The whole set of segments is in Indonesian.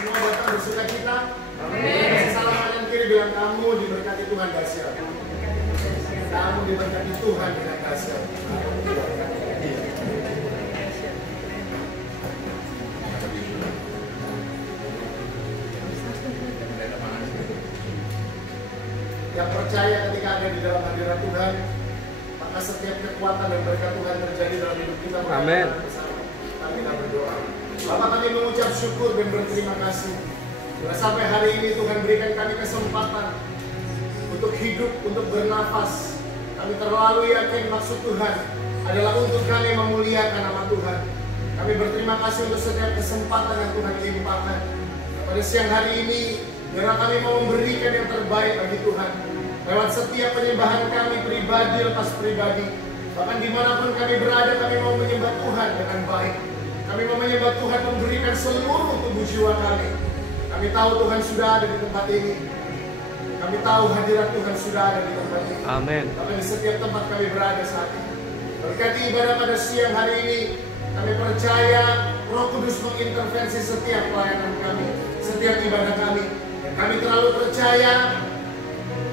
semua datang bersuka cita. Amin. Salam kanan kiri bilang kamu diberkati Tuhan dahsyat. Kamu diberkati Tuhan dengan dahsyat. Yang percaya ketika ada di dalam hadirat Tuhan, maka setiap kekuatan dan berkat Tuhan terjadi dalam hidup kita. Amin. Kami berdoa. Bapak, kami mengucap syukur dan berterima kasih. Sampai hari ini Tuhan berikan kami kesempatan untuk hidup, untuk bernafas. Kami terlalu yakin maksud Tuhan adalah untuk kami memuliakan nama Tuhan. Kami berterima kasih untuk setiap kesempatan yang Tuhan limpahkan. Pada siang hari ini, biarlah kami mau memberikan yang terbaik bagi Tuhan. Lewat setiap penyembahan kami pribadi lepas pribadi. Bahkan dimanapun kami berada, kami mau menyembah Tuhan dengan baik. Kami mau menyembah Tuhan, memberikan seluruh tubuh jiwa kami. Kami tahu Tuhan sudah ada di tempat ini. Kami tahu hadirat Tuhan sudah ada di tempat ini. Amin. Bahkan di setiap tempat kami berada saat ini. Berkati ibadah pada siang hari ini. Kami percaya Roh Kudus mengintervensi setiap pelayanan kami, setiap ibadah kami. Dan kami terlalu percaya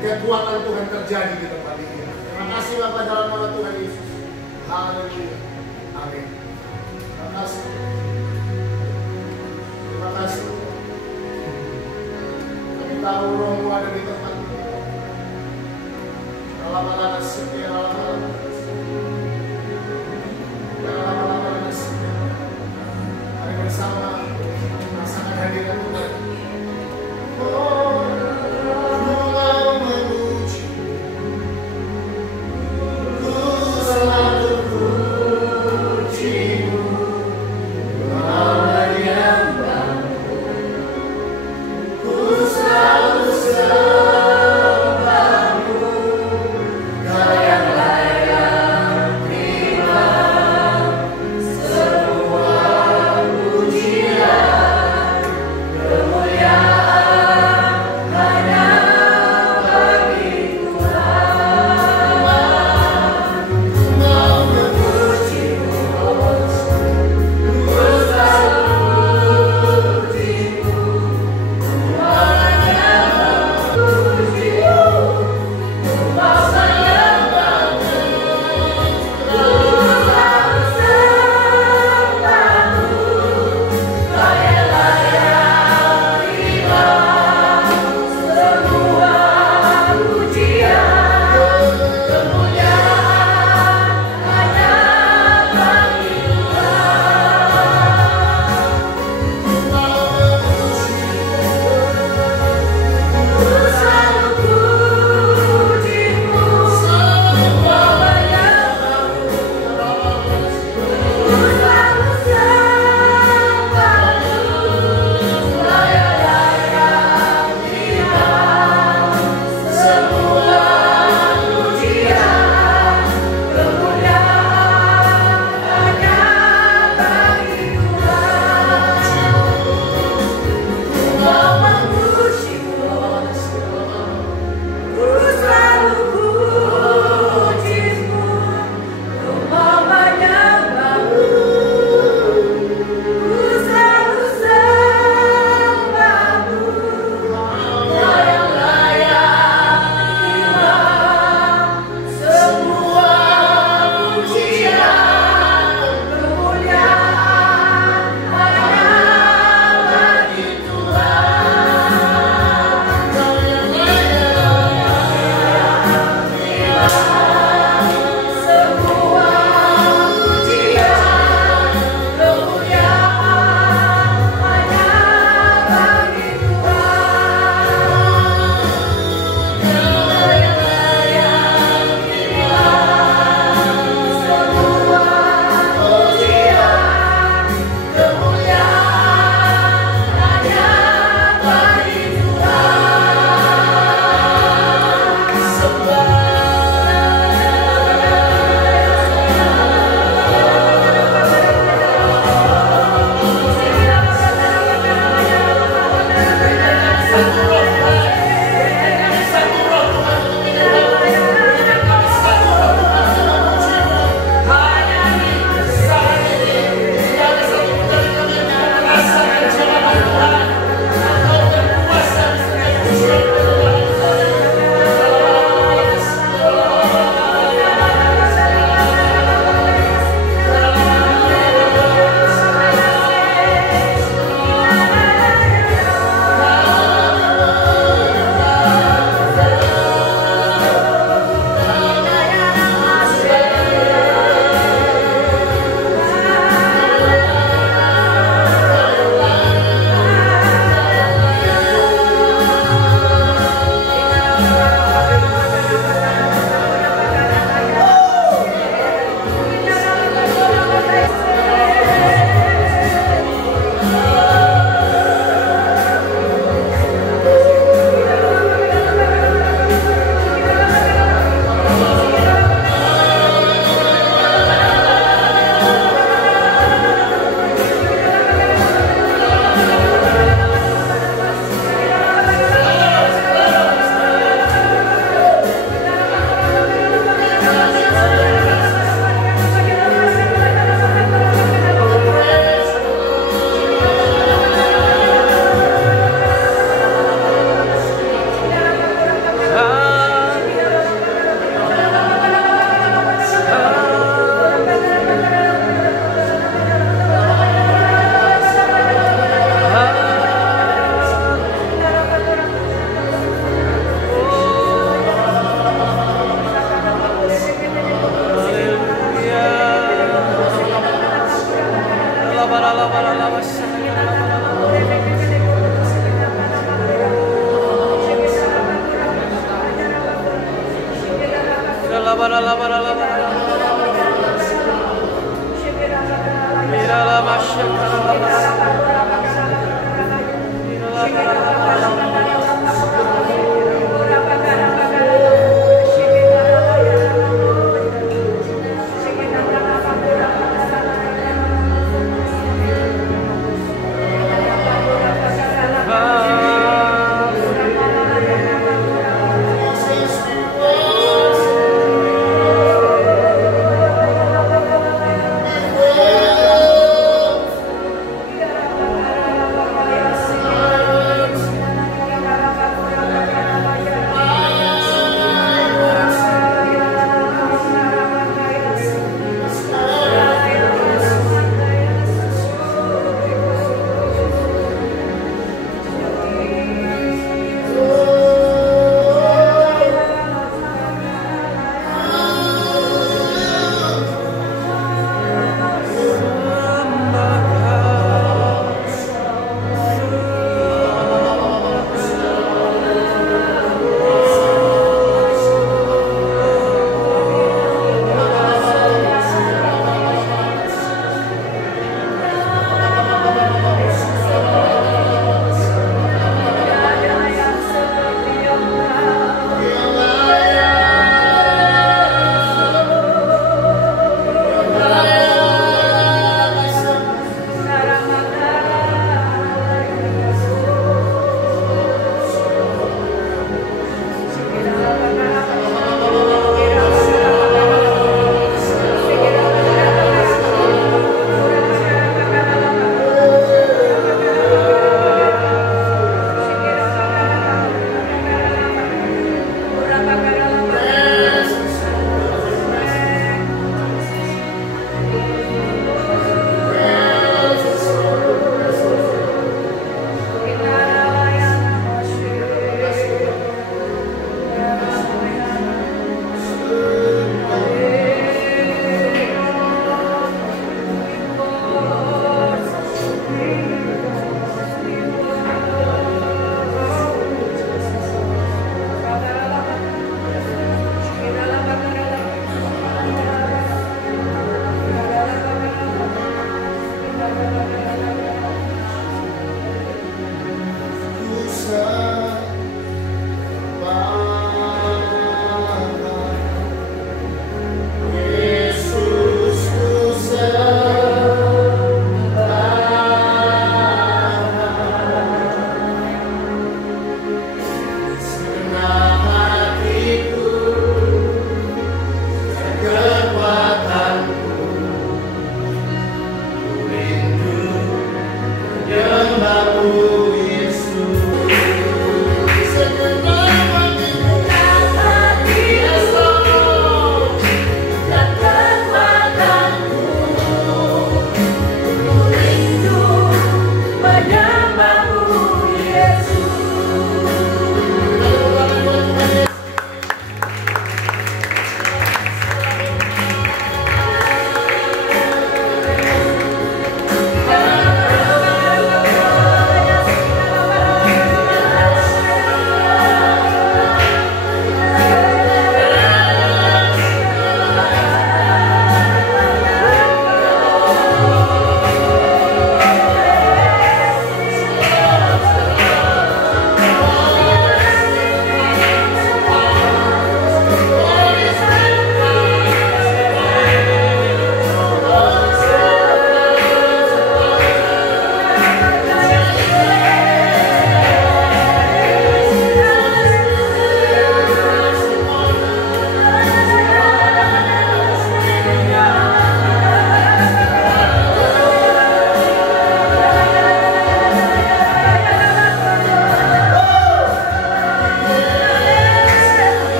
kekuatan Tuhan terjadi di tempat ini. Terima kasih Bapak dalam nama Tuhan Yesus. Haleluya. Amin. Terima kasih. Terima kasih. Kami tahu Rohmu ada di tempat ini. Lama-lama setia, lama-lama mari bersama merasakan hadirat Tuhan. Selalu sembahmu, Kau yang layak.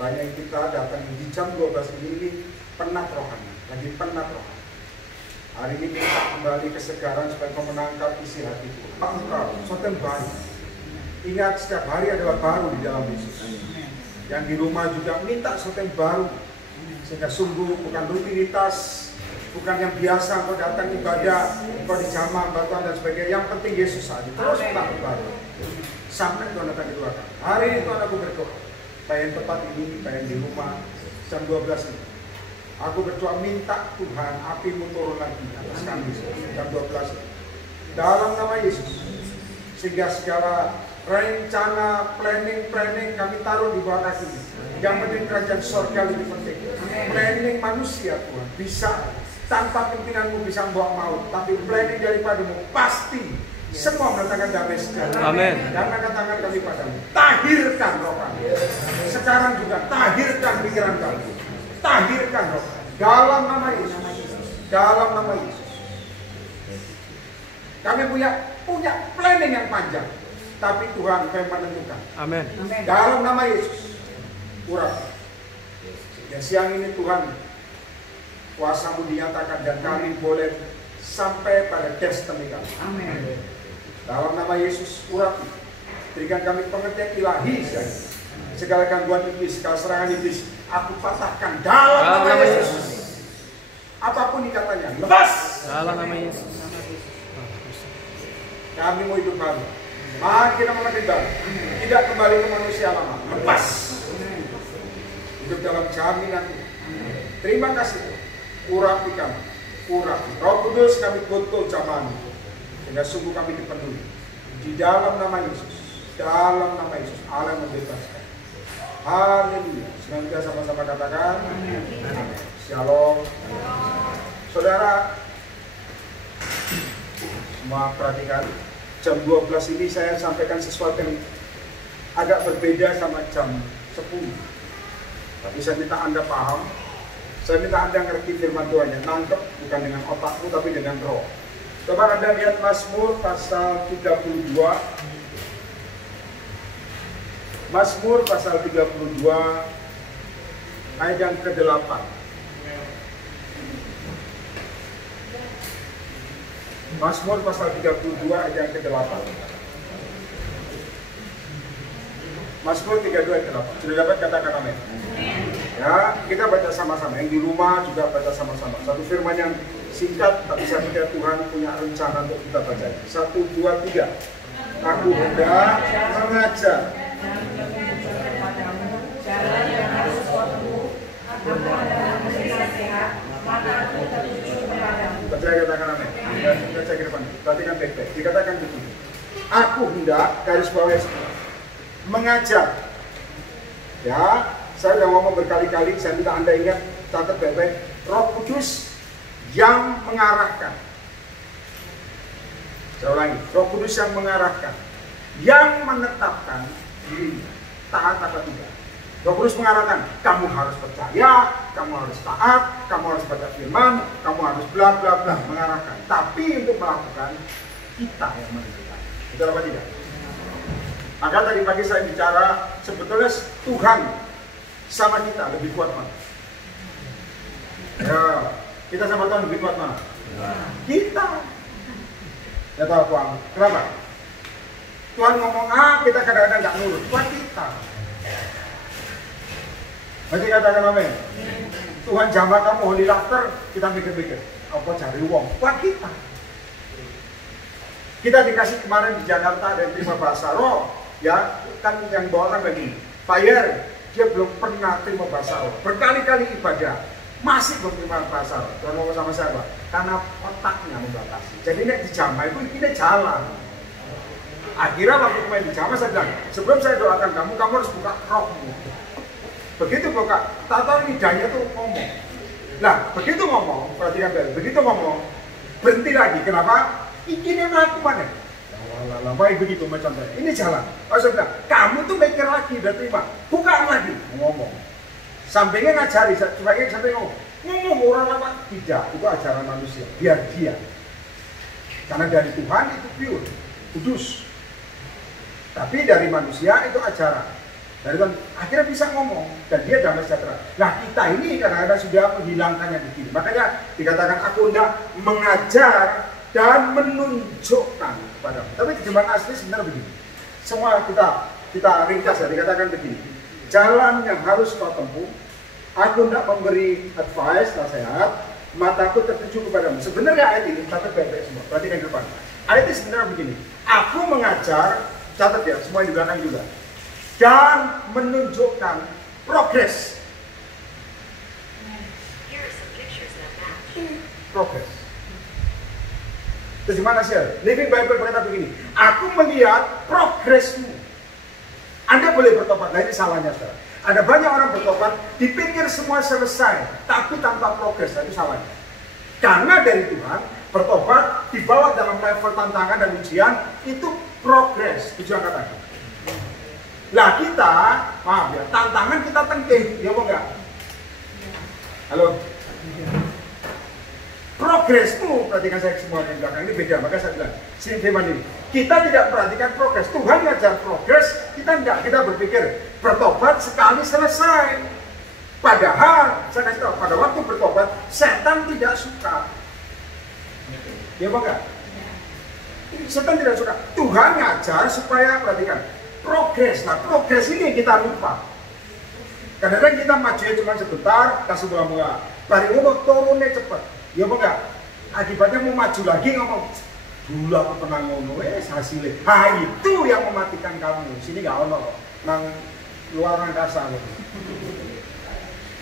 Banyak kita datang di jam 12 ini penat rohani, lagi penat rohani. Hari ini kita kembali kesegaran supaya kau menangkap isi hatiku. Engkau, soten baru. Ingat setiap hari adalah baru di dalam Yesus. Yang di rumah juga minta soten baru. Sehingga sungguh bukan rutinitas, bukan yang biasa kau datang ibadah, kau di jamaah, batuan dan sebagainya. Yang penting Yesus saja. Terus minta baru. Sampai kau datang di luar. Hari ini Tuhan aku berdoa. Baik tempat ini, baik di rumah, jam 12 ini. Aku berdoa minta Tuhan api-Mu turun lagi atas kami jam 12 ini. Dalam nama Yesus. Sehingga segala rencana, planning kami taruh di bawah kaki. Yang penting kerajaan surga lebih penting. Planning manusia Tuhan bisa tanpa pimpinan-Mu bisa membawa maut, tapi planning daripada-Mu pasti semua mendatangkan damai sejahtera. Amin. Dan angkat tangan kami padamu. Tahirkan roh kami. Sekarang juga tahirkan pikiran kami. Tahirkan roh kami. Dalam nama Yesus. Dalam nama Yesus. Kami punya planning yang panjang. Tapi Tuhan yang menentukan. Amin. Dalam nama Yesus. Urap. Dan siang ini Tuhan, kuasa-Mu dinyatakan dan kami boleh sampai pada destiny kami. Amin. Dalam nama Yesus, urapi. Berikan kami pengertian ilahi sekali. Segala gangguan iblis, segala serangan iblis, aku patahkan dalam nama Yesus. Apapun ikatannya, lepas. Dalam nama Yesus. Kami mau hidup baru. Mari kita mengerti baru. Tidak kembali ke manusia lama. Lepas. Hidup dalam jaminan. Terima kasih. Urapi kami. Urapi. Roh Kudus kami butuh zaman. Sehingga sungguh kami dipenuhi. Di dalam nama Yesus. Dalam nama Yesus. Allah membebaskan. Haleluya. Semoga kita sama-sama katakan. Amin. Shalom. Saudara, semua perhatikan. Jam 12 ini saya sampaikan sesuatu yang agak berbeda sama jam 10. Tapi saya minta Anda paham. Saya minta Anda ngerti firman Tuhan, nangkep bukan dengan otakmu tapi dengan roh. Coba Anda lihat Mazmur pasal 32. Mazmur pasal 32 ayat yang ke-8. Mazmur pasal 32 ayat yang ke-8. Mazmur 32 ayat ke-8. Sudah dapat katakan amin? Ya, kita baca sama-sama. Yang di rumah juga baca sama-sama. Satu firman yang singkat, tapi saya pikir Tuhan punya rencana untuk kita baca. 1, 2, 3. Aku hendak mengajar. Jalan yang harus suatu, aku hendak menasihat, maka aku tertuju kepadamu. Percaya katakan amin. Ya, baca ke depan. Perhatikan baik-baik. Dikatakan begini. Aku hendak, garis bawah mengajar. Ya, saya sudah ngomong berkali-kali, saya minta Anda ingat, catat baik-baik. Roh Kudus yang mengarahkan. Saya ulangi, Roh Kudus yang mengarahkan, yang menetapkan dirinya, taat apa tidak. Roh Kudus mengarahkan, kamu harus percaya, kamu harus taat, kamu harus baca firman, kamu harus bla bla bla, mengarahkan. Tapi untuk melakukan, kita yang menentukan. Betul apa tidak? Maka tadi pagi saya bicara, sebetulnya Tuhan sama kita lebih kuat mana? Ya, kita sama Tuhan lebih kuat mana? Kita. Ya tahu Tuhan. Kenapa? Tuhan ngomong A, kita kadang-kadang nggak nurut. Tuhan kita. Nanti katakan amin. Tuhan jamah kamu holy laughter, kita mikir-mikir. Apa cari uang? Tuhan kita. Kita dikasih kemarin di Jakarta dan terima bahasa roh. Ya, kan yang bawakan begini. Bayar, dia belum pernah terima bahasa roh. Berkali-kali ibadah, masih belum terima bahasa roh. Tuhan ngomong sama saya, Pak, karena otaknya membatasi. Jadi ini dijamah itu ini jalan. Akhirnya waktu main di Jawa saya bilang, sebelum saya doakan kamu harus buka rohmu. Begitu buka, tak lidahnya tuh ngomong. Nah, begitu ngomong, perhatikan baik, begitu ngomong, berhenti lagi. Kenapa? Ini aku mana? Baik begitu macam saya. Ini jalan. Saya bilang, kamu tuh mikir lagi, udah terima. Buka lagi, ngomong. Sampingnya ngajari, sebagai sampai ngomong orang apa? Tidak, itu ajaran manusia. Biar dia. Karena dari Tuhan itu pure, kudus. Tapi dari manusia itu ajaran. Dan Tuhan akhirnya bisa ngomong dan dia damai sejahtera. Nah kita ini kadang-kadang sudah menghilangkannya begini. Makanya dikatakan aku hendak mengajar dan menunjukkan kepadamu. Tapi terjemahan asli sebenarnya begini. Semua kita ringkas ya, dikatakan begini. Jalan yang harus kau tempuh, aku hendak memberi advice, nasihat, mataku tertuju kepadamu. Sebenarnya ayat ini, catat baik-baik semua, perhatikan ke depan. Ayat ini sebenarnya begini. Aku mengajar, catat ya, semua di belakang juga. Dan menunjukkan progres. Progres. Terus gimana sih? Living Bible berkata begini, aku melihat progresmu. Anda boleh bertobat, nah ini salahnya saudara. Ada banyak orang bertobat, dipikir semua selesai, tapi tanpa progres, nah itu salahnya. Karena dari Tuhan, bertobat dibawa dalam level tantangan dan ujian, itu progres, tujuan katanya. Lah kita, maaf ya, tantangan kita tengking, ya mau enggak? Halo? Progresmu, perhatikan saya semua di belakang ini beda, maka saya bilang, sini firman ini, kita tidak perhatikan progres, Tuhan ngajar progres, kita enggak, kita berpikir bertobat sekali selesai. Padahal, saya kasih tahu, pada waktu bertobat, setan tidak suka. Ya bang enggak? Setan tidak suka. Tuhan ngajar supaya, perhatikan, progres. Nah progres ini kita lupa. Kadang-kadang kita maju cuma sebentar, kasih bola-bola. Bari ngomong turunnya cepat. Ya bang enggak? Akibatnya mau maju lagi ngomong, dulu aku pernah ngono, hasilnya. Itu yang mematikan kamu. Sini nggak ono, nang luar angkasa.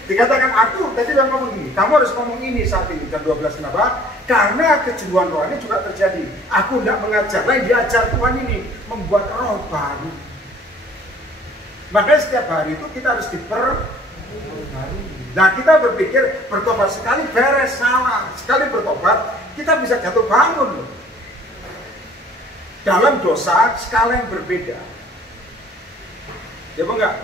Dikatakan aku, tadi udah ngomong gini, kamu harus ngomong ini saat ini, jam 12, kenapa? Karena kejenuhan rohani juga terjadi. Aku tidak mengajar, lain diajar Tuhan ini, membuat roh baru. Makanya setiap hari itu kita harus diperbarui. Nah kita berpikir bertobat sekali beres, salah. Sekali bertobat, kita bisa jatuh bangun loh. Dalam dosa skala yang berbeda. Ya enggak?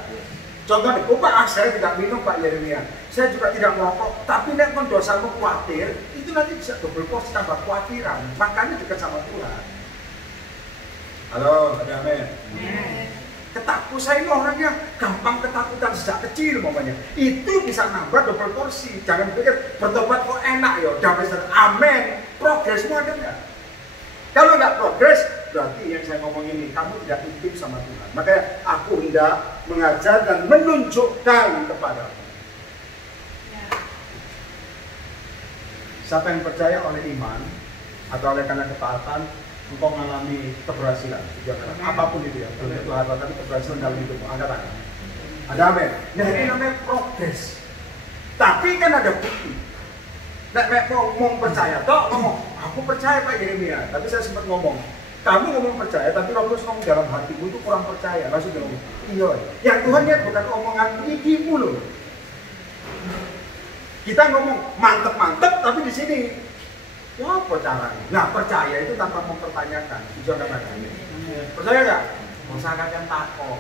Contohnya, Pak, saya tidak minum Pak Yeremia. Saya juga tidak merokok. Tapi nek kon dosamu khawatir, itu nanti bisa double porsi tambah khawatiran. Makanya dekat sama Tuhan. Halo, ada amin. Ketakut saya ini orangnya gampang ketakutan sejak kecil mamanya. Itu bisa nambah double porsi. Jangan pikir bertobat kok enak ya, damai sejahtera. Amin. Progresmu ada enggak? Kalau enggak progres, berarti yang saya ngomong ini, kamu tidak intim sama Tuhan. Makanya aku hendak mengajar dan menunjukkan kepadamu. Siapa yang percaya oleh iman atau oleh karena ketaatan, engkau mengalami keberhasilan. Apapun itu ya, bentuk harta tapi keberhasilan dalam hidupmu. Angkat tangan. Ada amin. Nah ini namanya progres. Tapi kan ada bukti. Nek mau percaya, toh ngomong, aku percaya Pak Yeremia. Tapi saya sempat ngomong, kamu ngomong percaya, tapi Roh Kudus ngomong dalam hatimu itu kurang percaya. Langsung dia ngomong, iya. Yang Tuhan lihat bukan omongan gigimu loh. Kita ngomong mantep-mantep, tapi di sini, ya apa caranya? Nah percaya itu tanpa mempertanyakan. Tujuan katakan. Percaya nggak? Mau sangatkan takut.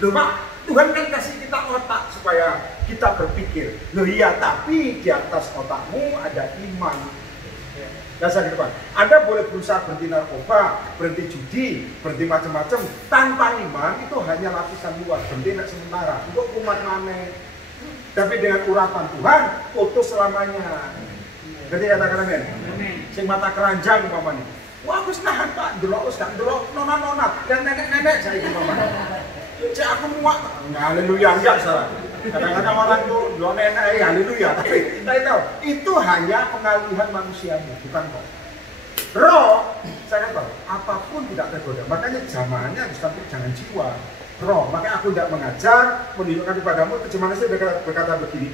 Loh Pak, Tuhan kan kasih kita otak supaya kita berpikir. Loh iya, tapi di atas otakmu ada iman. Dasar di depan. Anda boleh berusaha berhenti narkoba, berhenti judi, berhenti macam-macam. Tanpa iman itu hanya lapisan luar, berhenti sementara. Untuk umat mana? Tapi dengan urapan Tuhan, utuh selamanya. Jadi katakan amin. Sing mata keranjang umpamanya. Wah, aku senahan Pak, delok wis gak delok nona-nona dan nenek-nenek saya umpamanya. Cek aku muak. Haleluya enggak salah. Kadang-kadang orang itu delok nenek haleluya, tapi saya tahu itu hanya pengalihan manusianya, bukan kok. Roh, saya tahu apapun tidak tergoda. Makanya zamannya harus tapi jangan jiwa. Roh, makanya aku tidak mengajar, menunjukkan kepadamu. Terjemahan saya berkata begini,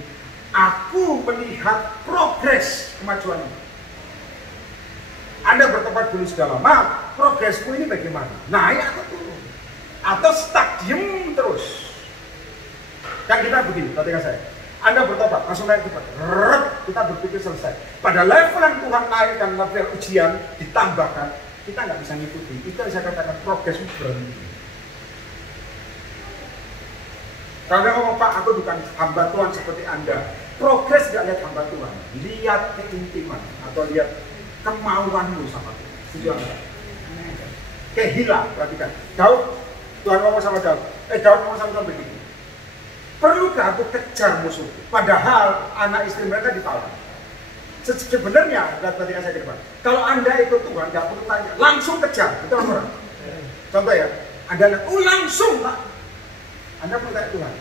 aku melihat progres kemajuanmu. Anda bertobat dulu sudah lama, progresmu ini bagaimana? Naik atau turun? Atau stuck, diem terus? Kan kita begini, perhatikan saya. Anda bertobat, langsung naik cepat. Kita berpikir selesai. Pada level yang Tuhan naikkan, level ujian ditambahkan, kita nggak bisa ngikuti. Itu yang saya katakan progresmu berhenti. Karena ngomong Pak, aku bukan hamba Tuhan seperti Anda. Progres nggak lihat hamba Tuhan, lihat keintiman atau lihat kemauanmu sama Tuhan. Setuju nggak? Kehila, perhatikan. Daud, Tuhan ngomong sama Daud. Daud ngomong sama Tuhan begini. Perlukah aku kejar musuh? Padahal anak istri mereka ditawan. Sebenarnya, lihat perhatikan saya ke depan. Kalau Anda ikut Tuhan, nggak perlu tanya, langsung kejar. Betul orang? Contoh ya, Anda lihat, langsung Pak. Anda perlu tanya Tuhan,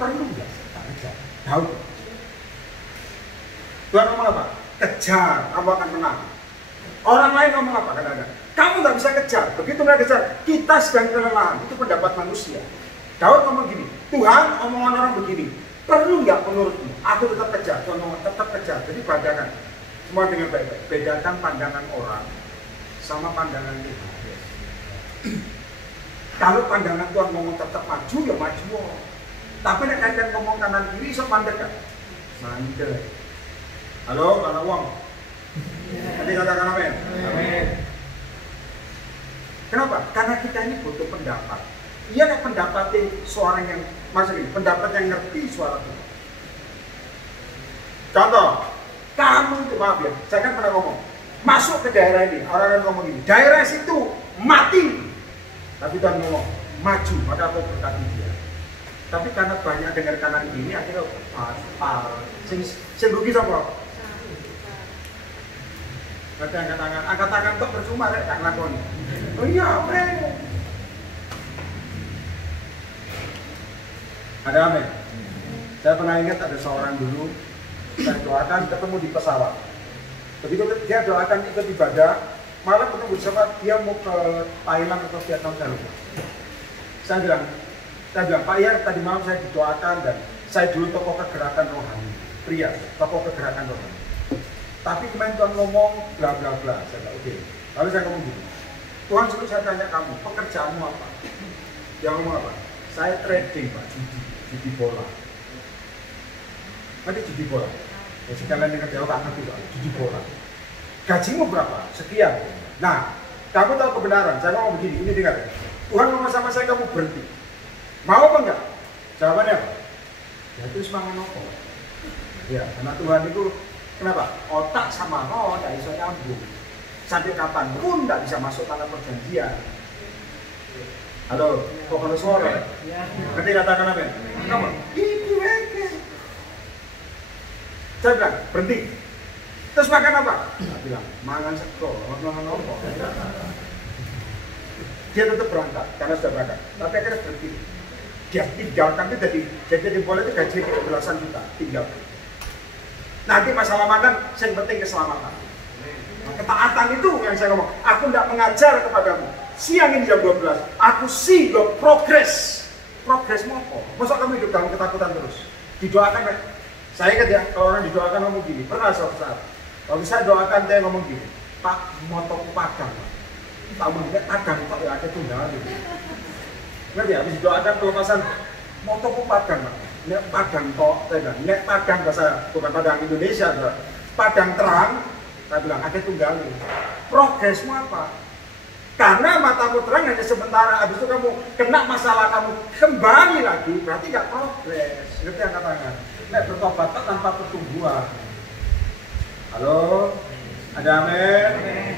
perlu nggak tak kejar? Daud. Tuhan ngomong apa? Kejar, kamu akan menang. Orang lain ngomong apa? Kadang-kadang, kamu nggak bisa kejar. Begitu nggak kejar, kita sedang kelelahan. Itu pendapat manusia. Daud ngomong gini, Tuhan, omongan orang begini, perlu nggak menurutmu? Aku tetap kejar. Tuhan ngomong tetap kejar. Jadi bedakan semua dengan baik-baik. Bedakan pandangan orang sama pandangan Tuhan. Kalau pandangan Tuhan ngomong tetap maju, ya maju. Tapi nek kalian ngomong kanan kiri, sok mandek kan? Mandek. Halo, Pak Wong. Nanti katakan amin. Amin. Kenapa? Karena kita ini butuh pendapat. Iya nek pendapatnya seorang yang maksudnya pendapat yang ngerti suara Tuhan. Contoh, kamu itu maaf ya, saya kan pernah ngomong, masuk ke daerah ini, orang-orang ngomong gini, daerah situ mati. Tapi Tuhan ngomong, maju, maka aku berkati dia. Tapi karena banyak dengar kanan kiri, akhirnya sing rugi siapa? Nanti angkat tangan kok percuma rek, tak lakoni. Oh iya, amin. Ada amin. Saya pernah ingat ada seorang dulu, saya doakan ketemu di pesawat. Begitu dia doakan ikut ibadah, malah ketemu di pesawat, dia mau ke Thailand atau Vietnam saya lupa. Saya bilang, Pak Yar, tadi malam saya didoakan dan saya dulu tokoh kegerakan rohani, pria, tokoh kegerakan rohani. Tapi kemarin Tuhan ngomong bla bla bla, saya bilang oke. Lalu saya ngomong gini, Tuhan suruh saya tanya kamu, pekerjaanmu apa? Dia ngomong apa? Saya trading Pak, judi bola. Nanti judi bola. Ya sekalian yang kerja tak ngerti Pak, judi bola. Gajimu berapa? Sekian. Nah, kamu tahu kebenaran. Saya ngomong begini, ini dengar. Tuhan ngomong sama saya, kamu berhenti. Mau apa enggak? Jawabannya apa? Ya itu semangat apa? Ya, karena Tuhan itu kenapa? Otak sama roh tidak bisa nyambung. Sampai kapanpun tidak bisa masuk tanah perjanjian. Halo, kok kalau suara? Nanti katakan apa? Kenapa? Itu aja. Saya bilang, berhenti. Terus makan apa? Saya bilang, mangan sego, mangan apa? Dia tetap berangkat, karena sudah berangkat. Tapi akhirnya berhenti. Dia tinggalkan itu jadi boleh itu gaji belasan juta, tinggalkan. Nanti masalah makan, yang penting keselamatan. Nah, ketaatan itu yang saya ngomong. Aku tidak mengajar kepadamu. Siang ini jam 12, aku see your progress. Progress mau apa? Masa kamu hidup dalam ketakutan terus? Didoakan, saya ingat ya, kalau orang didoakan ngomong gini, pernah suatu saat. Kalau saya doakan, dia ngomong gini, Pak, motorku padang, Pak. Tahu nggak padang, Pak, ya ada tunggal gitu. Ngerti ya, habis didoakan pelepasan motorku padang, Pak. Nek padang kok, saya bilang, nek padang bahasa, bukan padang Indonesia, padang terang, saya bilang, ada tunggal nih. Progresmu apa? Karena matamu terang hanya sementara, habis itu kamu kena masalah, kamu kembali lagi, berarti nggak progres. Ngerti yang katakan? Nek bertobat tanpa pertumbuhan. Halo? Ada amin?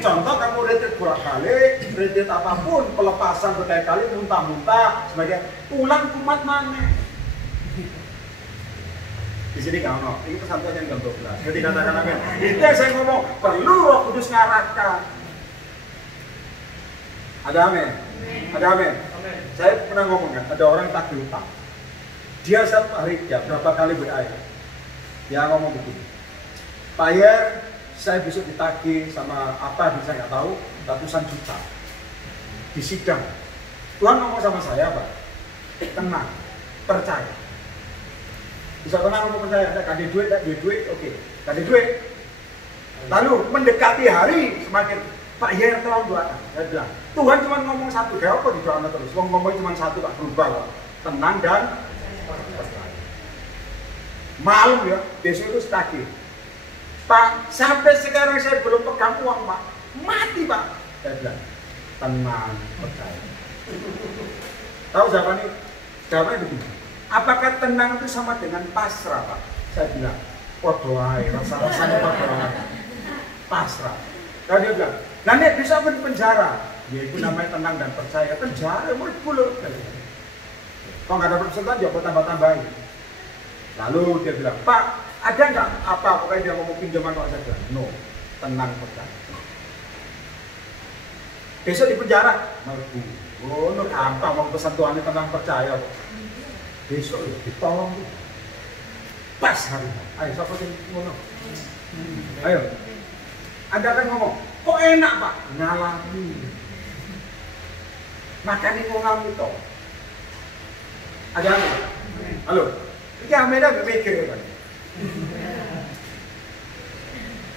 Contoh kamu retreat bolak-balik, retreat apapun, pelepasan berkali-kali, muntah-muntah, sebagai ulang kumat mana? Di sini nggak ono, ini pesan Tuhan yang jam 12. Jadi katakan amin. Itu yang saya ngomong, perlu Roh Kudus ngarahkan. Ada amin? Ada amin? Saya pernah ngomong kan, ada orang tagih utang. Dia setiap hari ya berapa kali berair. Dia ngomong begini, Pak Yer, saya besok ditagih sama apa, saya nggak tahu, ratusan juta. Di sidang, Tuhan ngomong sama saya, Pak, tenang, percaya. Bisa tenang ngomong percaya, ada duit, oke, ada duit. Lalu mendekati hari semakin, Pak Yer tolong doakan. Saya bilang, Tuhan cuma ngomong satu, kayak apa didoakan terus? Ngomong cuma satu, tak berubah loh. Tenang dan percaya. Malam ya, besok itu tagih. Pak, sampai sekarang saya belum pegang uang, Pak. Mati, Pak. Saya bilang, tenang, percaya. Tahu jawabannya? Jawabannya begini. Apakah tenang itu sama dengan pasrah, Pak? Saya bilang, waduh, rasa-rasanya waduh, pasrah. Lalu dia bilang, nanti bisa di penjara. yaitu namanya tenang dan percaya. Penjara berbulu. Kalau nggak dapat peserta, jangan tambah-tambahin. Lalu dia bilang, Pak, ada nggak apa? Pokoknya dia ngomong pinjaman kok saja. No, tenang percaya. Besok di penjara, Marbu. Oh, no, gampang mau pesan Tuhan tenang percaya kok. Besok ditolong. Pas hari ini. Ayo, siapa sih ngono? Ayo. Anda kan ngomong, kok enak Pak? Ngalami. Makanya ngomong itu. Ada apa? Halo. Ini Ameda berpikir Pak.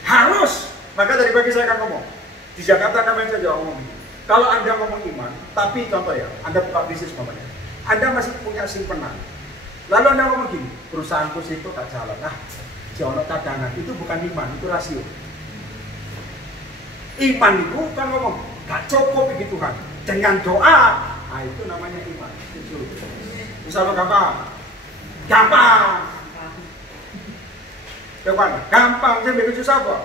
Harus. Maka dari pagi saya akan ngomong. Di Jakarta kami saja ngomong. Kalau Anda ngomong iman, tapi contoh ya, Anda buka bisnis namanya. Anda masih punya simpenan. Lalu Anda ngomong gini, perusahaanku situ tak jalan. Nah, jono cadangan itu bukan iman, itu rasio. Iman itu kan ngomong, gak cukup begitu Tuhan. Dengan doa, nah itu namanya iman. Misalnya gampang, gampang. Gampang, saya bikin susah kok.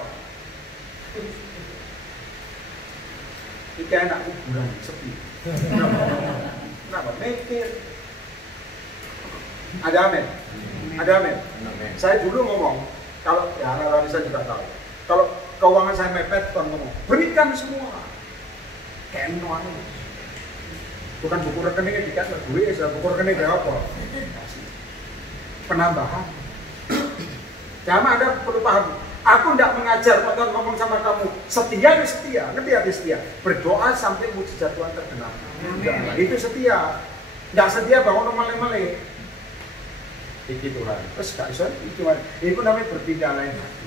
Ini kayak enak kuburan, sepi. Kenapa? Mikir. Ada amin? Ada amin? Saya dulu ngomong, kalau ya anak-anak saya juga tahu, kalau keuangan saya mepet, Tuhan ngomong, berikan semua. Kayak nuan. Bukan buku rekeningnya dikasih gue, buku rekening kayak apa? Penambahan. Jangan Anda perlu paham. Aku tidak mengajar, Tuhan ngomong sama kamu, setia ya setia, ngerti ya setia. Berdoa sampai mujizat Tuhan tergenapi. Itu setia. Tidak setia bangun mele-mele. Itu Tuhan. Terus gak bisa itu Tuhan. Itu namanya berpindah lain hati.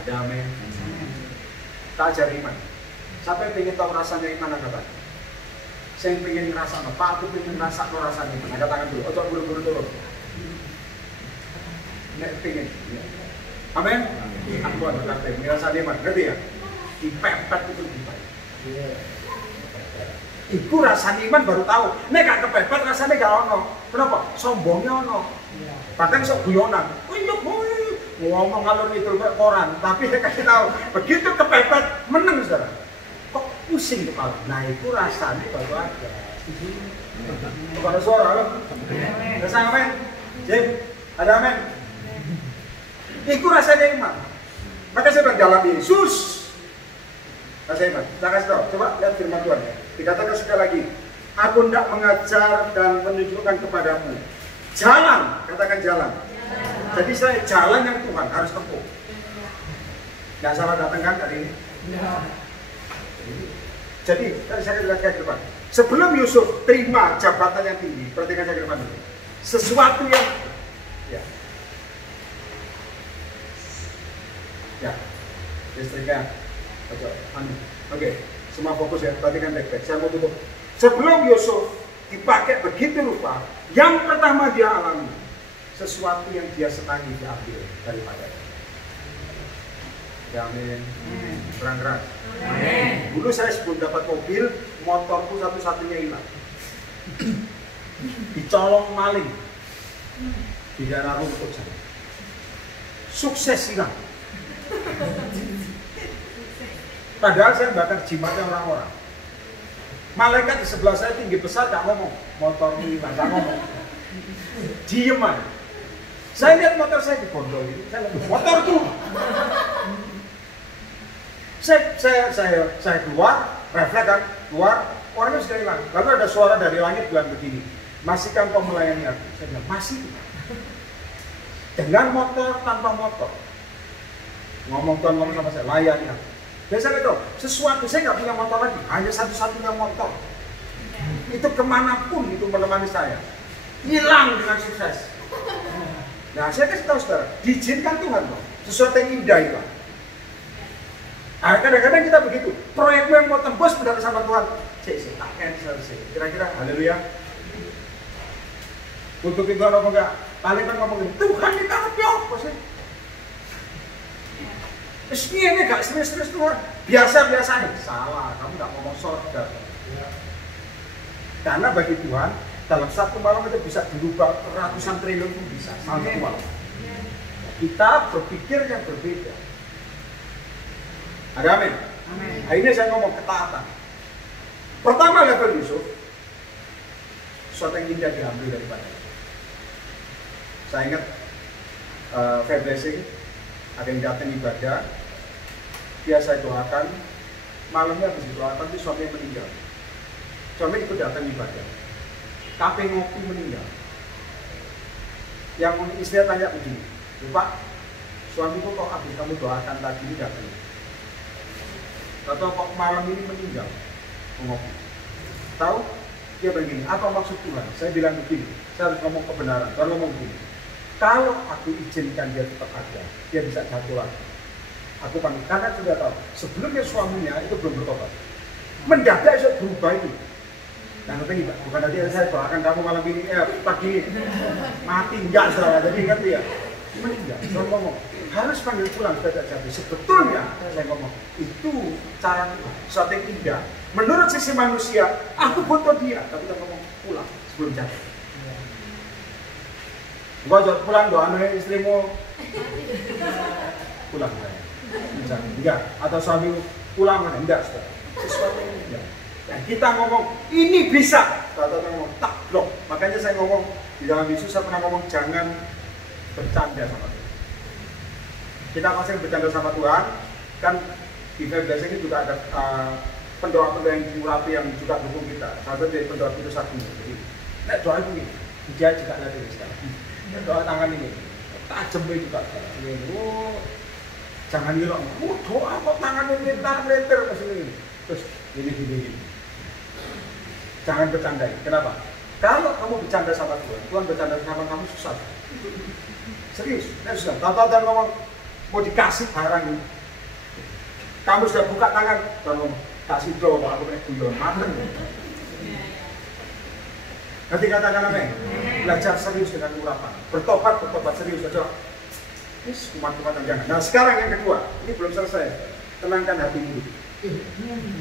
Ada amin. Tak ajar iman. Siapa yang ingin tahu rasanya iman angkat tangan? Saya ingin ngerasa apa? Aku ingin ngerasa rasanya iman. Angkat tangan dulu. Ojo buru-buru turun. Nek pengen. Amin. Aku ada kata ngerasa iman. Ngerti ya? Dipepet itu dipepet. Iku rasanya iman baru tahu. Nek gak kepepet rasanya gak ono. Kenapa? Sombongnya ono. Bahkan sok guyonan. Ngomong kalau itu koran, tapi saya kasih tahu begitu kepepet menang saudara. Kok pusing kepala? Nah itu rasanya baru ada. Bukan suara loh. Rasa amin? Jim, ada amin? Itu rasanya iman. Maka saya bilang jalan Yesus. Rasa iman. Saya kasih tahu. Coba lihat firman Tuhan ya. Dikatakan sekali lagi. Aku tidak mengajar dan menunjukkan kepadamu. Jalan, katakan jalan. Jadi saya jalan yang Tuhan harus tempuh. Nggak salah datang kan hari ini? Jadi saya lihat ke depan. Sebelum Yusuf terima jabatan yang tinggi, perhatikan saya ke depan dulu. Sesuatu yang listriknya. Oke, semua fokus ya. Perhatikan baik-baik. Saya mau tutup. Sebelum Yusuf dipakai begitu rupa, yang pertama dia alami sesuatu yang dia senangi diambil daripadanya. Ya, amin. Terang keras. Dulu saya sebelum dapat mobil, motorku satu-satunya hilang. Dicolong maling di daerah rumput saya. Sukses hilang. Padahal saya bakar jimatnya orang-orang. Malaikat di sebelah saya tinggi besar gak ngomong, motor hilang gak ngomong. Diem aja. Saya lihat motor saya digondol itu, saya lihat motor tuh. Saya keluar, refleks kan, keluar, orangnya sudah hilang. Lalu ada suara dari langit bilang begini, masihkan kau melayani aku? Saya bilang, masih. Dengan motor, tanpa motor. Ngomong sama saya, layani aku. Biasanya itu, sesuatu, saya nggak punya motor lagi, hanya satu-satunya motor. Itu kemanapun itu menemani saya. Hilang dengan sukses. Nah, saya kasih tahu saudara, diizinkan Tuhan loh, sesuatu yang indah itu. Nah, kadang-kadang kita begitu, proyekmu yang mau tembus benar sama Tuhan, tak cancel sih. Kira-kira, haleluya. Untuk itu apa enggak? Paling kan ngomong gini, Tuhan kita lebih apa sih? Ini gak serius-serius Tuhan, biasa-biasa aja. Salah, kamu gak ngomong surga. Karena bagi Tuhan, dalam satu malam itu bisa dirubah ratusan triliun pun bisa. Satu malam. Kita berpikir yang berbeda. Ada amin? Nah, ini saya ngomong ketaatan. Pertama level Yusuf, sesuatu yang indah diambil daripada. Saya ingat fair blessing, ada yang datang ibadah, dia saya doakan, malamnya habis doakan itu suami meninggal. Suami ikut datang ibadah, kafe ngopi meninggal. Yang istri tanya begini, Pak, suamiku kok habis kamu doakan tadi ini datang? Atau kok malam ini meninggal? Ngopi. Tahu? Dia begini, apa maksud Tuhan? Saya bilang begini, saya harus ngomong kebenaran. Saya ngomong begini, kalau aku izinkan dia tetap ada, dia bisa jatuh lagi. Aku panggil, karena sudah tahu, sebelumnya suaminya itu belum bertobat. Mendadak itu berubah itu. Nah, nanti enggak, bukan nanti saya doakan kamu malam ini, pagi ini mati, enggak salah. Jadi ingat ya, meninggal. Saya ngomong, harus panggil pulang supaya jadi. Sebetulnya saya ngomong, itu cara sesuatu yang indah. Menurut sisi manusia, aku butuh dia, tapi kita ngomong pulang sebelum jatuh. Gua jauh pulang doain istrimu pulang ya. Enggak, atau suami pulang mana? Enggak, saudara. Sesuatu yang indah. Nah, kita ngomong ini bisa, kata ngomong tak blok. Makanya saya ngomong di dalam Yesus saya pernah ngomong jangan bercanda sama Tuhan. Kita pasti bercanda sama Tuhan, kan di biasanya ini juga ada pendoa-pendoa yang diurapi yang juga dukung kita. Satu dari pendoa itu satu. Jadi, nek doa ini dia juga ada di sana. Doa tangan ini, tajam juga. Oh, jangan bilang, doa kok tangan ini meter ini. Terus ini. Jangan bercandai. Kenapa? Kalau kamu bercanda sama Tuhan, Tuhan bercanda sama kamu susah. Serius, susah. Tahu-tahu dan ngomong mau dikasih barang ini. Kamu sudah buka tangan, Tuhan ngomong kasih doa, aku punya guyon mateng. Nanti katakan amin. Belajar serius dengan urapan. Bertobat serius saja. Ini kumat-kumat jangan. Nah sekarang yang kedua, ini belum selesai. Tenangkan hati dulu.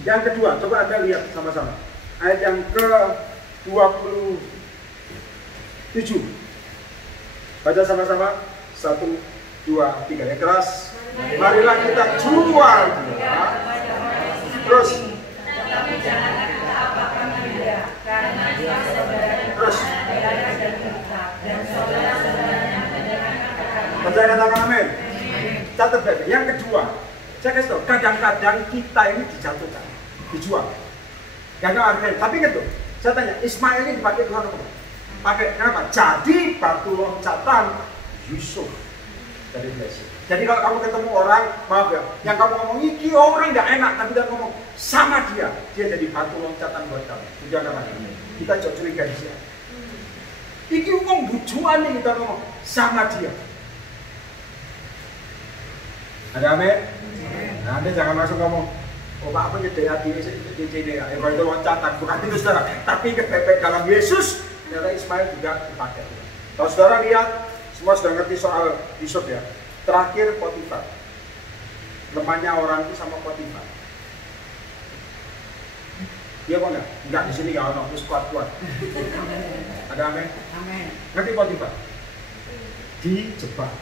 Yang kedua, coba Anda lihat sama-sama. Ayat yang ke-27. Baca sama-sama. 1, 2, 3. Yang keras. Marilah kita jual dia. Terus. Tetapi jangan kita apakan dia, karena dia saudara Terus. darah daging kita dan saudara-saudaranya mendengarkan perkataan. Percaya katakan amin. Catat baik. Yang kedua, saya kasih tahu, kadang-kadang kita ini dijatuhkan, dijual. Gagal artinya. Tapi gitu, saya tanya, Ismail ini dipakai Tuhan apa? Pakai kenapa? Jadi batu loncatan Yusuf dari blessing. Jadi kalau kamu ketemu orang, maaf ya, yang kamu ngomong iki orang nggak enak, tapi dia ngomong sama dia jadi batu loncatan buat kamu. Jangan apa? Kita jauh curiga di sini. Iki ngomong bujuan nih kita ngomong sama dia. Ada amin? Nah, Anda jangan langsung ngomong, oh Pak, apa jadi hati ini ya, itu loncatan, bukan itu saudara. Tapi kepepet dalam Yesus, ternyata Ismail juga dipakai. Kalau saudara lihat, semua sudah ngerti soal Yusuf ya. Terakhir Potifar, lemahnya orang itu sama Potifar. Dia kok enggak? Enggak, di sini enggak ada, terus kuat-kuat. Ada amin? Amin. Ngerti Potifar? Dijebak.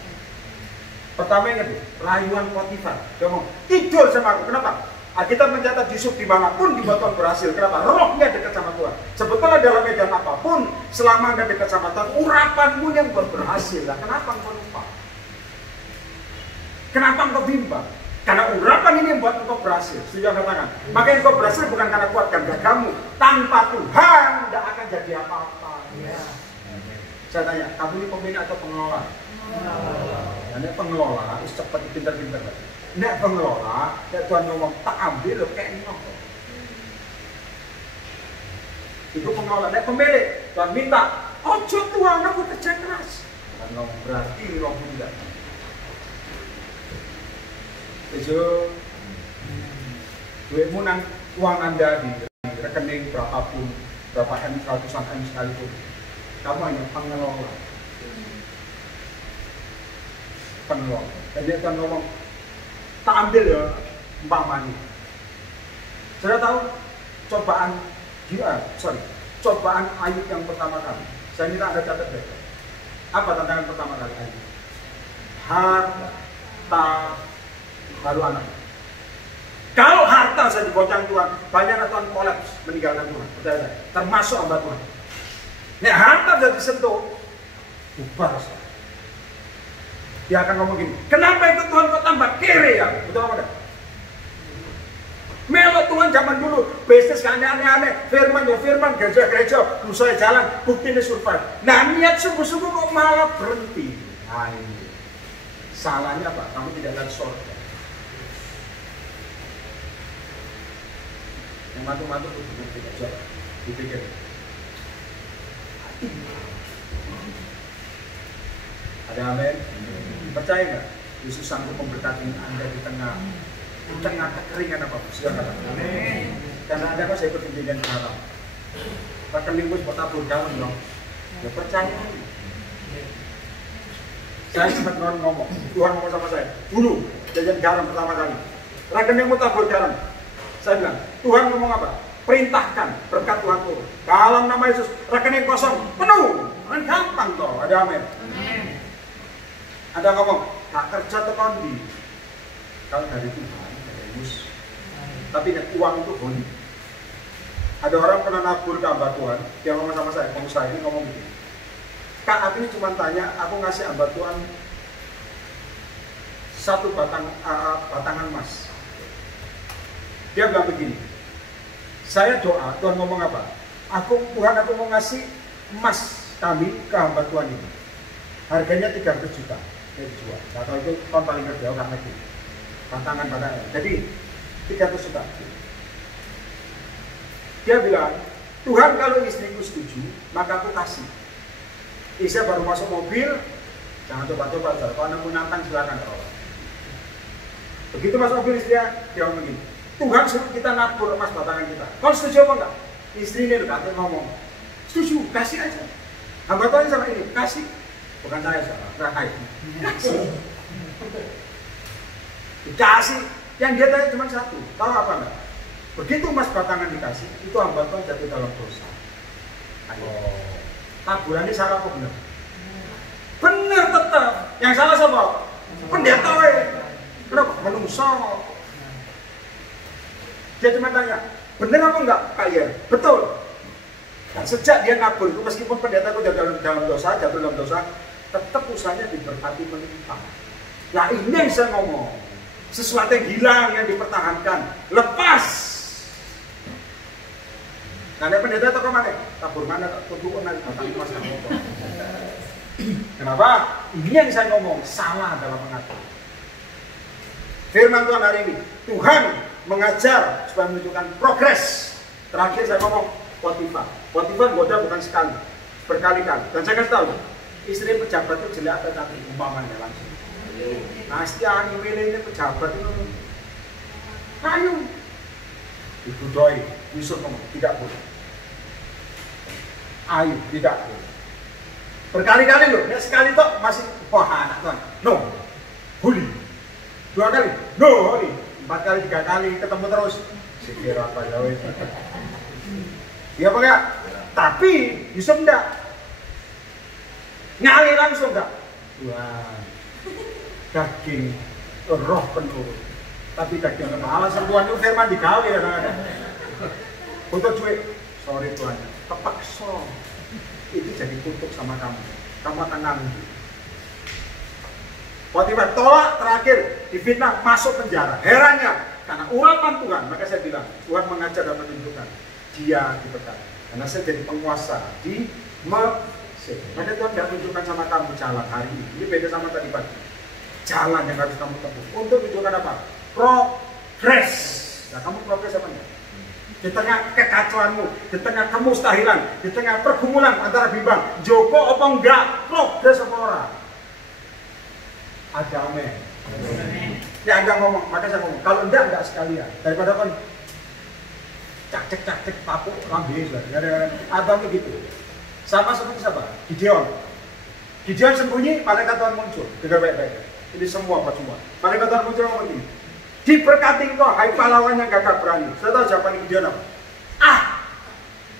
Pertama yang ngerti, rayuan Potifar. Dia ngomong, tidur sama aku. Kenapa? Kita mencatat Yusuf dimanapun dibuat Tuhan berhasil. Kenapa? Rohnya dekat sama Tuhan. Sebetulnya dalam medan apapun, selama Anda dekat sama Tuhan, urapanmu yang buat berhasil. Nah, kenapa engkau lupa? Kenapa engkau bimbang? Karena urapan ini yang buat engkau berhasil. Setuju katakan? Makanya engkau berhasil bukan karena kuat gagamu. Tanpa Tuhan tidak akan jadi apa-apa. Ya. Saya tanya, kamu ini pemilik atau pengelola? Nek pengelola, harus cepat pintar-pintar. Nek pengelola, nek Tuhan ngomong tak ambil lo kayak ngono. Itu pengelola. Nek pemilik, Tuhan minta, ojo Tuhan aku kerja keras. Tuhan ngomong berarti roh tidak. Itu duitmu nang uang Anda di rekening berapapun, berapa M, ratusan M sekalipun, kamu hanya pengelola. Pengelola. Dan dia akan ngomong, tak ambil ya, umpamanya. Saya tahu cobaan cobaan Ayub yang pertama kali. Saya minta Anda catat deh. Apa tantangan pertama kali Ayub? Harta baru anak. mata saya digoncang Tuhan, banyak Tuhan kolaps meninggalkan Tuhan. Percaya saya, termasuk hamba Tuhan. Nek harta sudah disentuh, bubar saya. Dia akan ngomong gini, kenapa itu Tuhan kok tambah kere ya? Betul apa enggak? Melo Tuhan zaman dulu, bisnis kan aneh-aneh, firman ya firman, gereja-gereja, usaha jalan, bukti ini survive. Nah niat sungguh-sungguh kok malah berhenti. Nah ini salahnya apa? Kamu tidak lihat surga. Yang mantu-mantu itu benar tidak jawab, dipikir. Ada amin? Percaya nggak? Yesus sanggup memberkati Anda di tengah kekeringan apapun. Silakan. Karena Anda kan saya ikut pendidikan garam. Rekening bos buat tabur garam dong. Ya percaya. Saya sempat ngomong, Tuhan ngomong sama saya, dulu jajan garam pertama kali. Rekening mau tabur garam. Saya bilang, Tuhan ngomong apa? Perintahkan berkat Tuhan turun. Dalam nama Yesus, rekening kosong penuh. Kan gampang toh. Ada amin. Ada ngomong, tak kerja tekan di. Kalau dari Tuhan, dari Yesus. Tapi uang itu holy. Ada orang pernah nabur ke hamba Tuhan, dia ngomong sama saya, pengusaha ini ngomong begini. Kak, aku ini cuma tanya, aku ngasih hamba Tuhan satu batangan emas. Dia bilang begini, saya doa, Tuhan ngomong apa? Tuhan aku mau ngasih emas kami ke hamba Tuhan ini. Harganya 300 juta. Dia dijual. Atau itu tahun paling kerja orang lagi. Batangan. Jadi 300 juta. Dia bilang, Tuhan kalau istriku setuju, maka aku kasih. Isa baru masuk mobil, jangan coba-coba. Kalau anda mau nantang silakan. Begitu masuk mobil istrinya, dia ngomong begini, Tuhan suruh kita nabur emas batangan kita. Kau setuju apa enggak? Istri ini udah ngomong, setuju, kasih aja. Hamba Tuhan sama ini, kasih. Bukan saya salah, rakai. Dikasih. Yang dia tanya cuma satu, tahu apa enggak? Begitu emas batangan dikasih, itu hamba Tuhan jatuh dalam dosa. Taburannya salah apa benar? Benar tetap. Yang salah siapa? Pendeta. Kenapa? Menungso. Dia cuma tanya, benar apa enggak Pak Yer? Betul. Dan sejak dia nabur itu, meskipun pendeta itu jatuh dalam dosa, tetap usahanya diberkati melimpah. Nah ini yang saya ngomong, sesuatu yang hilang yang dipertahankan, lepas. Nah ada pendeta itu kemana? Tabur mana? Tutup nanti batang emas kamu. Kenapa? Ini yang saya ngomong, salah dalam mengatur. Firman Tuhan hari ini, Tuhan mengajar supaya menunjukkan progres. Terakhir saya ngomong Potifar goda bukan sekali, berkali-kali. Dan saya kasih tahu, istri pejabat itu jelek atau cantik umpamanya langsung. Nah, setiap milih ini pejabat itu, ayo, dibudoi, Yusuf ngomong tidak boleh. Ayo, tidak boleh. Berkali-kali loh, ya sekali toh masih wah anak Tuhan, no, holy. 2 kali, no, holy. 4 kali, 3 kali ketemu terus. Sikir apa ya wes. Iya apa enggak? Tapi Yusuf enggak. Ngalir langsung enggak? Wah. Daging roh penurut. Tapi daging kepala Tuhan itu firman digawe kadang-kadang. Untuk duit, sorry Tuhan, kepaksa. Itu jadi kutuk sama kamu. Kamu akan nanggung. Potifar tolak terakhir difitnah masuk penjara. Herannya karena urapan Tuhan, maka saya bilang Tuhan mengajar dan menunjukkan dia diberkati. Karena saya jadi penguasa di Mesir. Maka Tuhan tidak tunjukkan sama kamu jalan hari ini. Ini beda sama tadi pagi. Jalan yang harus kamu tempuh untuk tunjukkan apa? Progres. Nah kamu progres apa enggak? Di tengah kekacauanmu, di tengah kemustahilan, di tengah pergumulan antara bimbang, Joko apa enggak? Progres apa orang? Ada amin. Ya enggak ngomong, maka saya ngomong, kalau enggak sekalian. Daripada kan cak-cek papuk lambe atau begitu. Sama seperti siapa? Gideon sembunyi, malaikat Tuhan muncul. Dengar baik-baik. Ini semua apa semua. Malaikat Tuhan muncul ngomong begini. Diberkati engkau, hai pahlawan yang gagah berani. Saya tahu jawaban Gideon apa?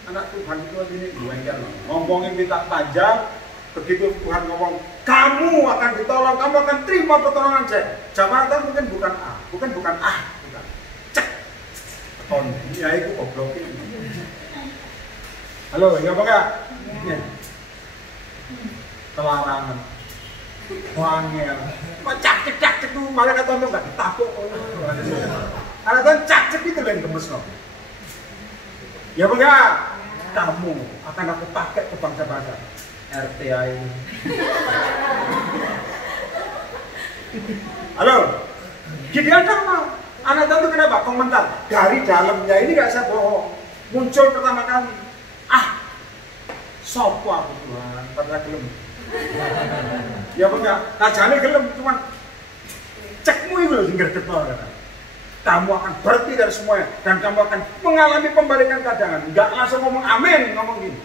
Anak Tuhan itu ini luangkan ngomongin minta panjang. Begitu Tuhan ngomong, kamu akan ditolong, kamu akan terima pertolongan saya. Jawaban mungkin bukan bukan cek. Ya itu goblok ini. Halo, ya apa enggak? Iya. Kelarangan. Wangel. Kok cak-cek tuh malah kata lu enggak ditapuk. Ada kan cak-cek itu yang gemes loh. Ya apa enggak? Kamu akan aku pakai ke bangsa-bangsa. RTA ini. Halo. Gideon sama. Anak tahu kenapa? Komentar dari dalamnya ini gak saya bohong. Muncul pertama kali. Sopo aku Tuhan, padahal gelem. Ya enggak, tajane gelem cuman cekmu itu loh sing greget banget. Kamu akan berhenti dari semuanya dan kamu akan mengalami pembalikan keadaan. Enggak langsung ngomong amin, ngomong gini.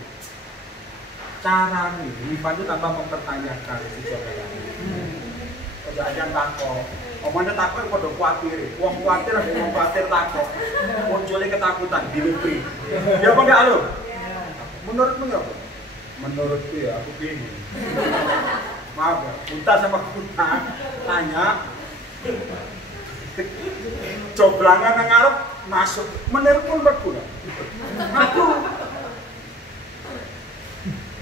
Cara nih, lipat itu tanpa mempertanyakan sesuatu. Ojo aja takut. Omongnya takut pada khawatir. Wong khawatir ada wong khawatir takut. Munculnya ketakutan, delivery. Ya apa enggak lo? Menurutmu enggak? Menurutku ya, aku bingung. Maaf ya, buta sama buta tanya coblangan yang ngarep masuk menurutmu enggak? Aku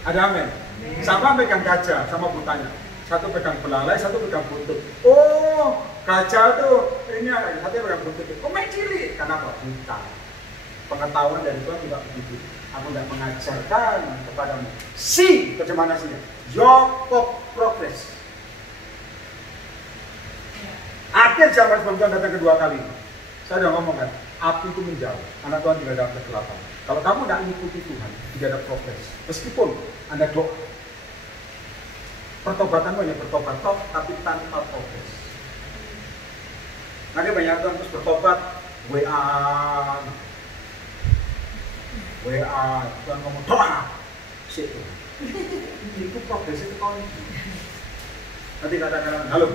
ada amin. Sama pegang gajah sama butanya. Satu pegang belalai, satu pegang buntut. Oh, gajah tuh ini ada, satu pegang buntut. Kok main cilik? Karena apa? Buta. Pengetahuan dari Tuhan tidak begitu. Aku tidak mengajarkan kepadamu. Si, bagaimana sih? Your progress. Akhir zaman sebelum Tuhan datang kedua kali. Saya sudah ngomong kan, api itu menjauh. Anak Tuhan tidak ada kegelapan. Kalau kamu tidak mengikuti Tuhan, tidak ada progres. Meskipun Anda doa, pertobatanmu hanya bertobat toh, tapi tanpa progres. Nanti banyak Tuhan terus bertobat, WA, Tuhan ngomong doa, situ. Itu progres itu kau. Nanti katakan, halo.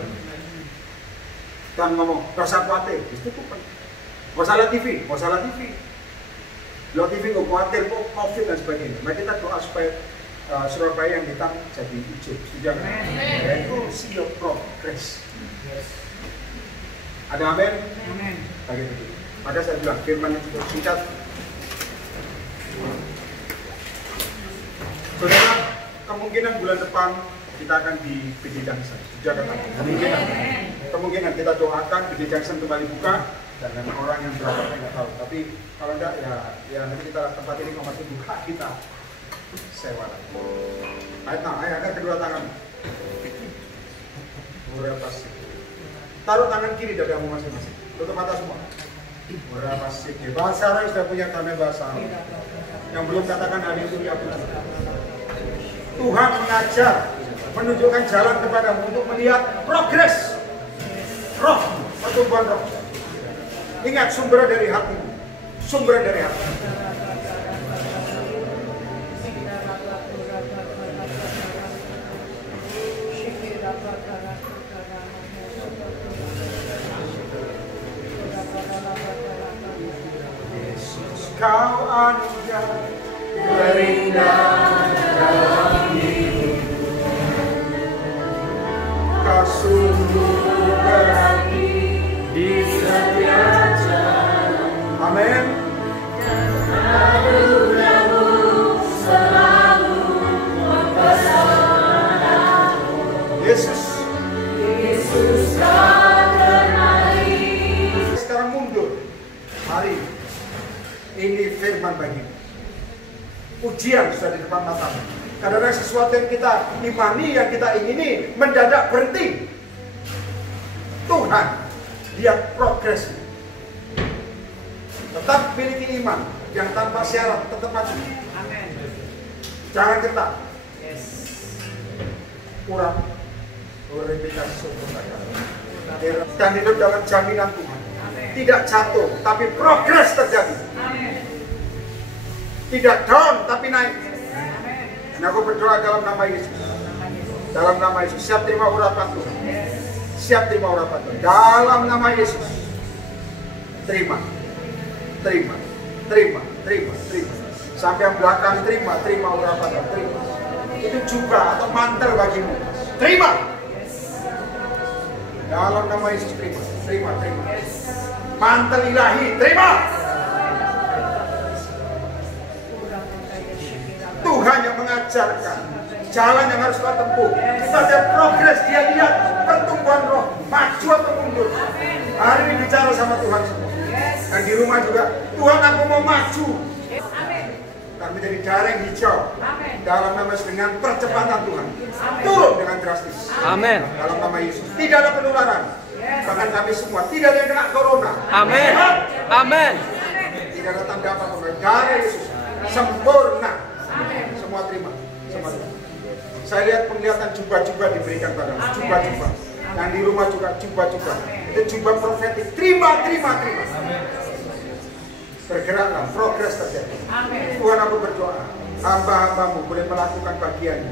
Tuhan ngomong, gak usah khawatir, itu tuh masalah TV, Lo TV nggak khawatir kok COVID dan sebagainya. Mari kita doa supaya Surabaya yang kita jadi hijau, setuju kan? Itu see your progress. Ada amin? Amin. Bagi begitu. Maka saya bilang firman yang cukup singkat. Saudara, kemungkinan bulan depan kita akan di PD Junction. Setuju kan? Kemungkinan kita doakan PD Junction kembali buka. Dan orang yang berapa saya nggak tahu, tapi kalau enggak ya nanti kita tempat ini kalau masih buka kita sewa. Ayo angkat kedua tangan. Murah pasti. Taruh tangan kiri dadamu masing-masing. Tutup mata semua. Murah pasti. Bahasa Arab sudah punya kami bahasa Arab. Yang belum katakan haleluya puji. Tuhan mengajar, menunjukkan jalan kepadamu untuk melihat progres roh, pertumbuhan roh. Ingat sumbernya dari hati. Sumbernya dari hati. Yesus kau anugerah terindah dalam hidupku. Kau sungguh berarti di setiap. Amin. Anugerahmu selalu mempersonaaku. Yesus kemari. Sekarang mundur. Mari. Ini firman bagimu. Ujian sudah di depan matamu. Karena sesuatu yang kita imani, yang kita ingini mendadak berhenti. Tuhan lihat progresmu. Tetap miliki iman yang tanpa syarat, tetap maju. Amin. Jangan ketat. Yes. Kurang glorifikasi sempurna. Dan hidup dalam jaminan Tuhan. Amin. Tidak jatuh, tapi progres terjadi. Amin. Tidak down, tapi naik. Amin. Dan aku berdoa dalam nama Yesus. Dalam nama Yesus, siap terima urapan Tuhan. Yes. Siap terima urapan Tuhan. Dalam nama Yesus. Terima. Sampai yang belakang terima urapan Tuhan, terima. Itu juga atau mantel bagimu. Terima. Dalam nama Yesus terima. Mantel ilahi, terima. mengajarkan jalan yang harus Tuhan tempuh. Kita ada progres, dia lihat pertumbuhan roh, maju atau mundur. Hari ini bicara sama Tuhan semua. Dan di rumah juga, Tuhan aku mau maju. Dan menjadi darah hijau. Dalam nama Yesus, dengan percepatan Tuhan. Turun dengan drastis. Amin. Dalam nama Yesus. Tidak ada penularan. Bahkan kami semua tidak ada yang kena corona. Amin. Amin. Tidak ada tanda apa-apa. Darah Yesus sempurna. Semua terima. Semua terima. Saya lihat penglihatan jubah-jubah diberikan padamu. Jubah-jubah. Dan di rumah juga jubah-jubah. Itu jubah profetik. Terima. Bergeraklah, progres terjadi. Tuhan, aku berdoa, hamba-hambamu boleh melakukan bagiannya.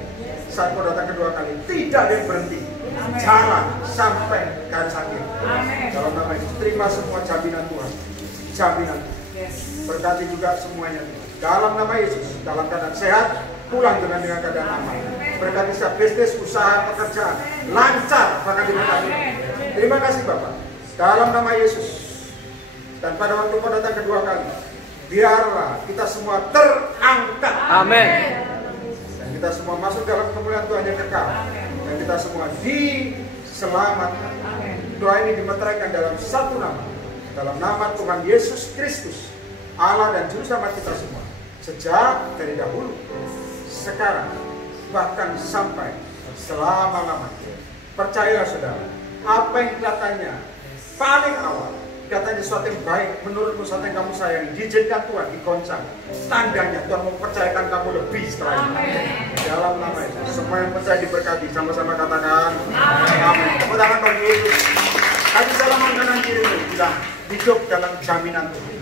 Saat kau datang kedua kali, tidak ada yang berhenti. Jalan sampai garis akhir. Dalam nama Yesus, terima semua jaminan Tuhan. Jaminan. Berkati juga semuanya Tuhan. Dalam nama Yesus, dalam keadaan sehat, pulang dengan keadaan aman. Berkati setiap bisnis, usaha, pekerjaan lancar, bahkan diberkati. Terima kasih Bapak. Dalam nama Yesus. Dan pada waktu kau datang kedua kali, biarlah kita semua terangkat. Amin. Dan kita semua masuk dalam kemuliaan Tuhan yang kekal. Dan kita semua diselamatkan. Doa ini dimeteraikan dalam satu nama. Dalam nama Tuhan Yesus Kristus, Allah dan Juru Selamat kita semua. Sejak dari dahulu, sekarang, bahkan sampai selama-lamanya. Percayalah saudara, apa yang kelihatannya paling awal, katanya sesuatu yang baik menurutmu, sesuatu yang kamu sayangi, diizinkan Tuhan digoncang. Tandanya Tuhan mempercayakan kamu lebih setelah itu. Dalam nama itu, semua yang percaya diberkati. Sama-sama katakan amin. Tepuk tangan bagi Yesus. Kasih salaman kanan kiri bilang hidup dalam jaminan Tuhan.